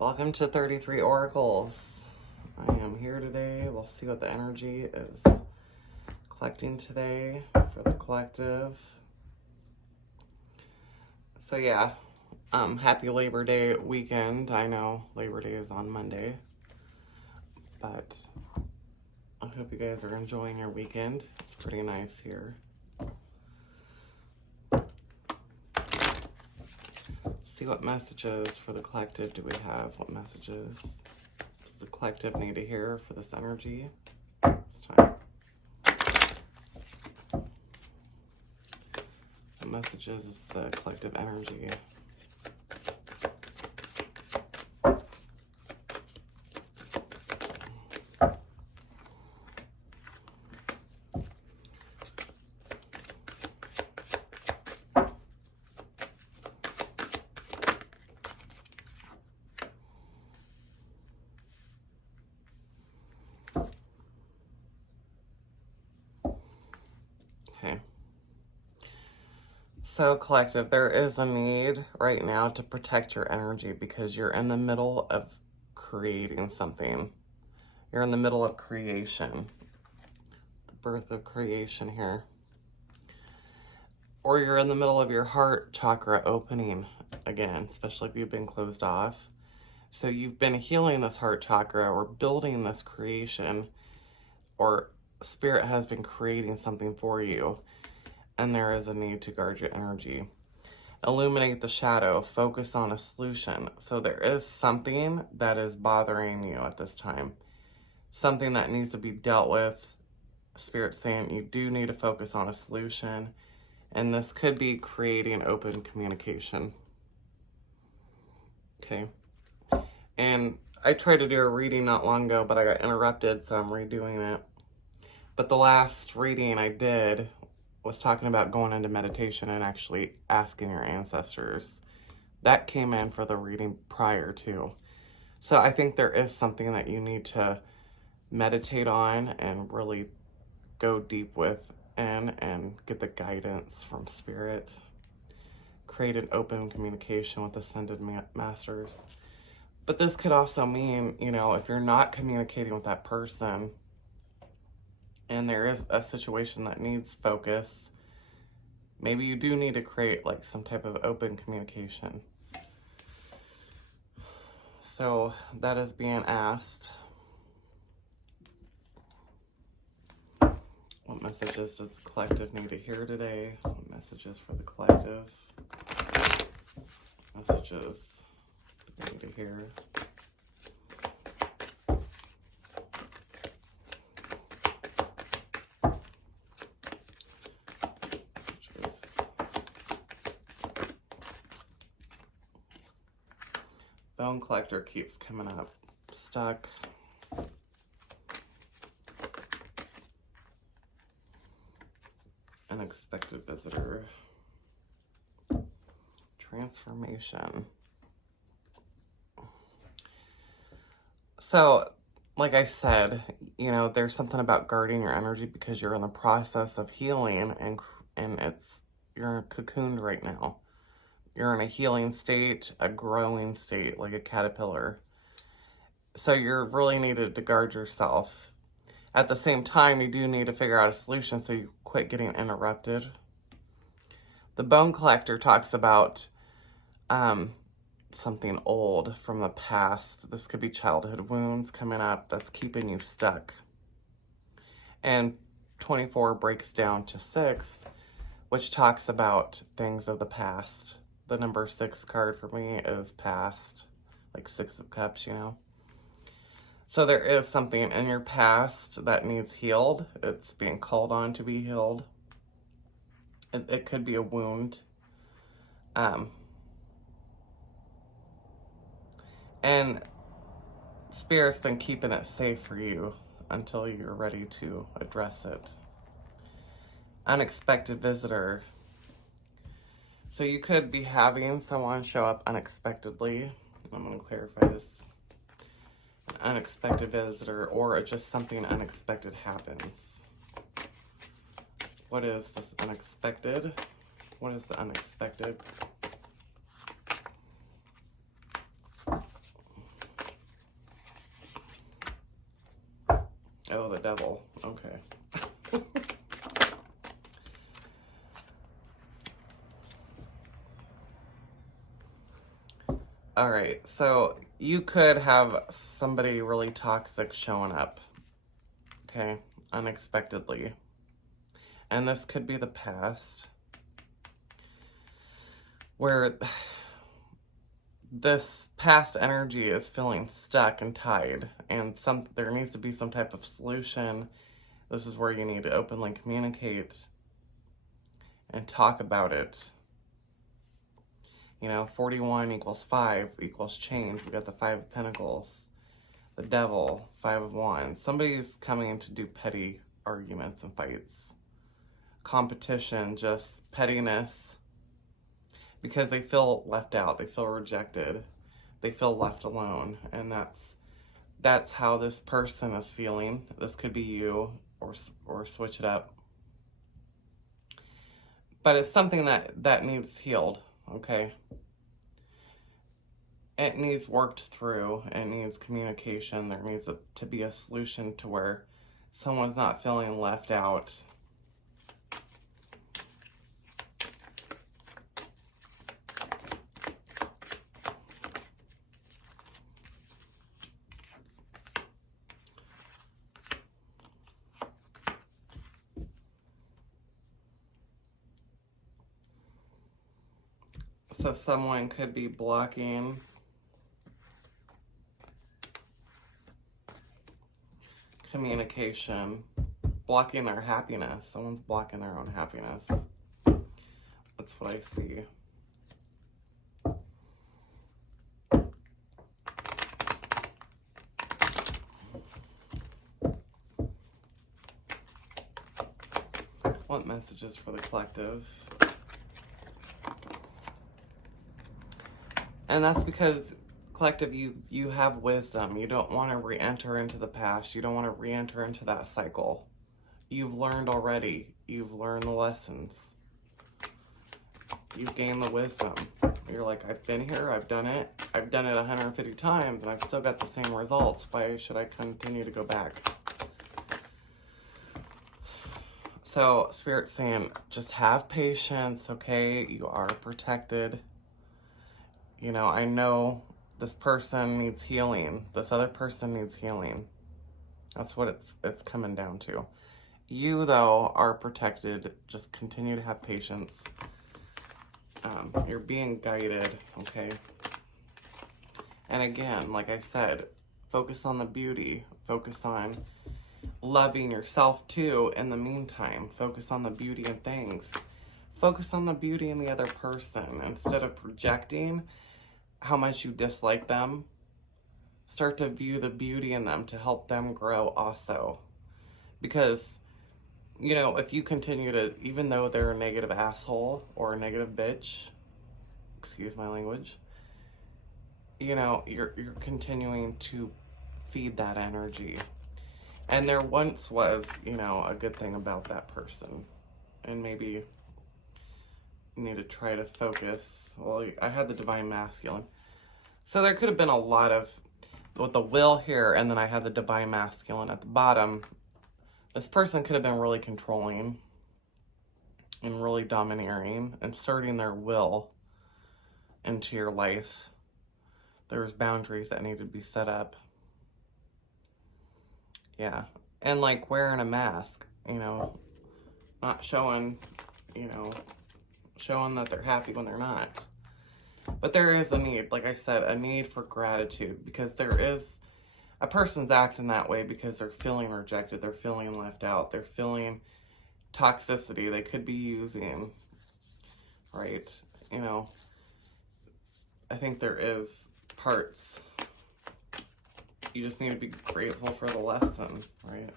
Welcome to 33 Oracles. I am here today. We'll see what the energy is collecting today for the collective. So yeah, happy Labor Day weekend. I know Labor Day is on Monday, but I hope you guys are enjoying your weekend. It's pretty nice here. See what messages for the collective do we have? What messages does the collective need to hear for this energy this time? What messages is the collective energy? Okay. So collective, there is a need right now to protect your energy because you're in the middle of creating something. You're in the middle of creation. The birth of creation here. Or you're in the middle of your heart chakra opening again, especially if you've been closed off. So you've been healing this heart chakra or building this creation, or spirit has been creating something for you. And there is a need to guard your energy. Illuminate the shadow, focus on a solution. So there is something that is bothering you at this time. Something that needs to be dealt with. Spirit saying you do need to focus on a solution. And this could be creating open communication. Okay. And I tried to do a reading not long ago, but I got interrupted, so I'm redoing it. But the last reading I did was talking about going into meditation and actually asking your ancestors. That came in for the reading prior to. So I think there is something that you need to meditate on and really go deep with and get the guidance from spirit. Create an open communication with ascended masters. But this could also mean, if you're not communicating with that person and there is a situation that needs focus, maybe you do need to create like some type of open communication. So that is being asked. What messages does the collective need to hear today? What messages for the collective? Messages they need to hear. Bone collector keeps coming up. Stuck. Unexpected visitor. Transformation. So, like I said, there's something about guarding your energy because you're in the process of healing and you're cocooned right now. You're in a healing state, a growing state, like a caterpillar. So you're really needed to guard yourself. At the same time, you do need to figure out a solution so you quit getting interrupted. The bone collector talks about something old from the past. This could be childhood wounds coming up that's keeping you stuck. And 24 breaks down to 6, which talks about things of the past. The number 6 card for me is past, like 6 of Cups, So there is something in your past that needs healed. It's being called on to be healed. It could be a wound. And Spirit's been keeping it safe for you until you're ready to address it. Unexpected visitor. So you could be having someone show up unexpectedly. I'm going to clarify this. An unexpected visitor, or just something unexpected happens. What is this unexpected? What is the unexpected? Oh, the devil. Okay. All right, so you could have somebody really toxic showing up, okay, unexpectedly. And this could be the past, where this past energy is feeling stuck and tied, and there needs to be some type of solution. This is where you need to openly communicate and talk about it. You know, 41 equals 5 equals change. We got the 5 of Pentacles, the Devil, 5 of Wands. Somebody's coming in to do petty arguments and fights. Competition, just pettiness. Because they feel left out, they feel rejected, they feel left alone. And that's how this person is feeling. This could be you, or switch it up. But it's something that needs healed, okay? It needs worked through. It needs communication. There needs to be a solution to where someone's not feeling left out. So someone could be blocking communication, blocking their happiness. Someone's blocking their own happiness. That's what I see. What messages for the collective? And that's because, collective, you have wisdom. You don't want to re-enter into the past. You don't want to re-enter into that cycle. You've learned already. You've learned the lessons. You've gained the wisdom. You're like, I've been here, I've done it 150 times, and I've still got the same results. Why should I continue to go back? So, Spirit's saying, just have patience, okay? You are protected. You know, I know this person needs healing. This other person needs healing. That's what it's coming down to. You, though, are protected. Just continue to have patience. You're being guided, okay? And again, like I said, focus on the beauty. Focus on loving yourself, too, in the meantime. Focus on the beauty in things. Focus on the beauty in the other person. Instead of projecting how much you dislike them, start to view the beauty in them to help them grow also. Because, you know, if you continue to, even though they're a negative asshole or a negative bitch, excuse my language, you know, you're continuing to feed that energy. And there once was, you know, a good thing about that person. And maybe you need to try to focus. Well, I had the Divine Masculine. So there could have been a lot of, with the will here, and then I had the Divine Masculine at the bottom. This person could have been really controlling and really domineering, inserting their will into your life. There's boundaries that need to be set up. Yeah. And like wearing a mask, you know, not showing, you know, showing that they're happy when they're not. But there is a need, like I said, a need for gratitude, because there is, a person's acting that way because they're feeling rejected, they're feeling left out, they're feeling toxicity they could be using, right? You know, I think there is parts. You just need to be grateful for the lesson, right?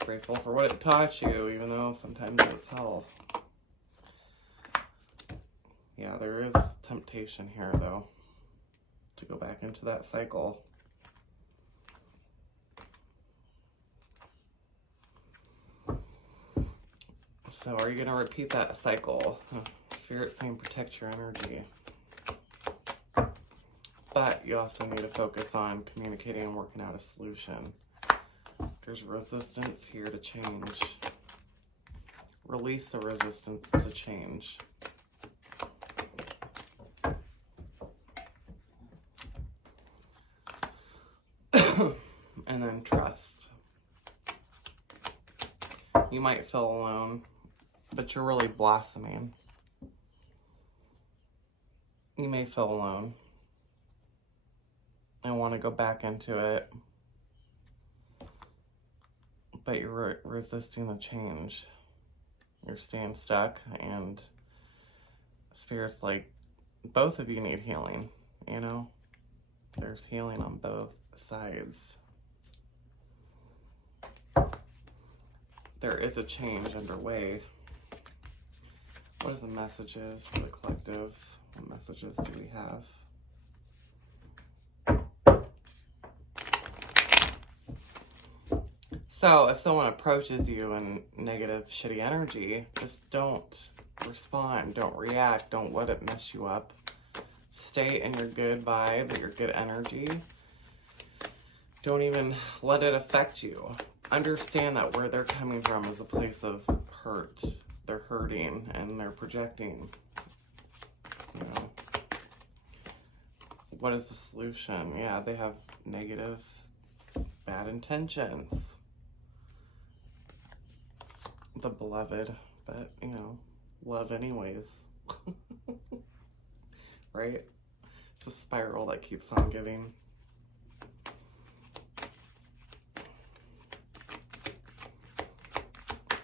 Grateful for what it taught you, even though sometimes it's hell. Yeah, there is temptation here, though, to go back into that cycle. So are you going to repeat that cycle? Spirit saying protect your energy. But you also need to focus on communicating and working out a solution. There's resistance here to change. Release the resistance to change. And then trust. You might feel alone, but you're really blossoming. You may feel alone and want to go back into it, but you're resisting the change. You're staying stuck, and Spirit's like, both of you need healing, you know? There's healing on both sides. There is a change underway. What are the messages for the collective? What messages do we have? So if someone approaches you in negative, shitty energy, just don't respond, don't react, don't let it mess you up. Stay in your good vibe, your good energy. Don't even let it affect you. Understand that where they're coming from is a place of hurt. They're hurting and they're projecting. You know, what is the solution? Yeah, they have negative, bad intentions. The beloved, but you know, love anyways. Right? It's a spiral that keeps on giving.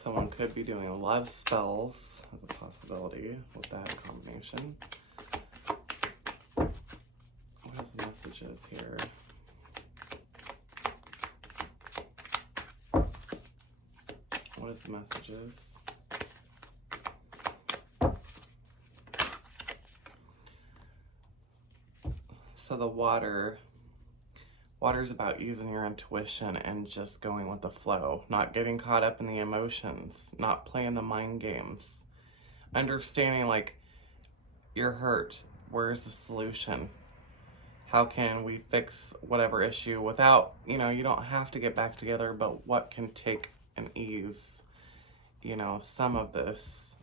Someone could be doing love spells as a possibility with that combination. What is the messages here? What is the messages? So the water's about using your intuition and just going with the flow, not getting caught up in the emotions, not playing the mind games, understanding like you're hurt. Where's the solution? How can we fix whatever issue without, you know, you don't have to get back together, but what can take and ease, you know, some of this.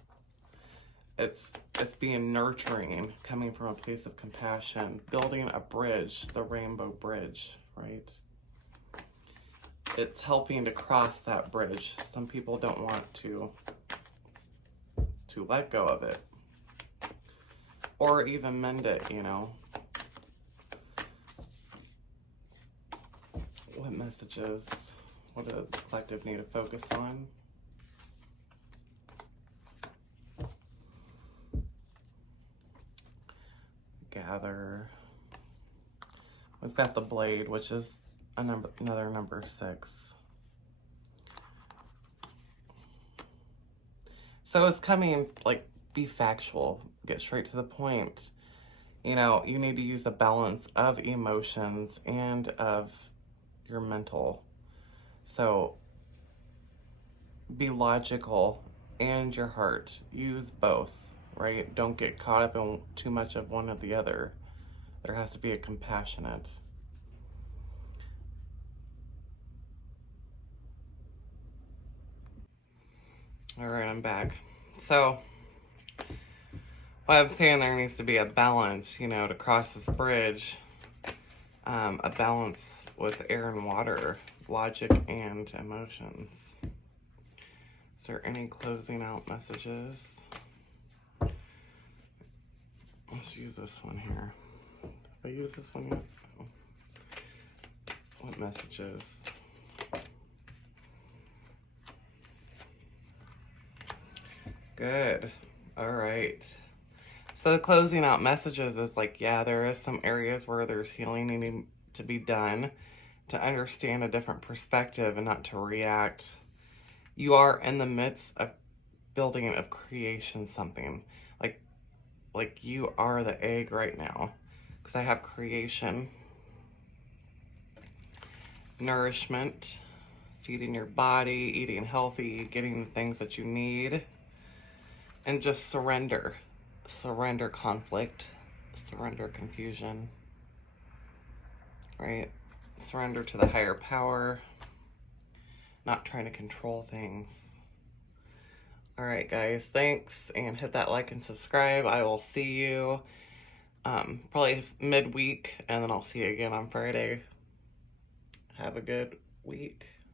It's being nurturing, coming from a place of compassion, building a bridge, the rainbow bridge, right? It's helping to cross that bridge. Some people don't want to let go of it or even mend it, you know. What messages, what does the collective need to focus on? Gather. We've got the blade, which is another number 6. So it's coming like, be factual, get straight to the point. You know, you need to use a balance of emotions and of your mental. So be logical and your heart. Use both. Right? Don't get caught up in too much of one or the other. There has to be a compassionate. All right, I'm back. So, what I'm saying, there needs to be a balance, you know, to cross this bridge. A balance with air and water, logic and emotions. Is there any closing out messages? Let's use this one here. Did I use this one yet? Oh. What messages? Good. All right. So the closing out messages is like, yeah, there is some areas where there's healing needing to be done to understand a different perspective and not to react. You are in the midst of building, of creation something. Like you are the egg right now, because I have creation, nourishment, feeding your body, eating healthy, getting the things that you need, and just surrender. Surrender conflict, surrender confusion, right? Surrender to the higher power. not trying to control things. All right, guys, thanks, and hit that like and subscribe. I will see you probably midweek, and then I'll see you again on Friday. Have a good week.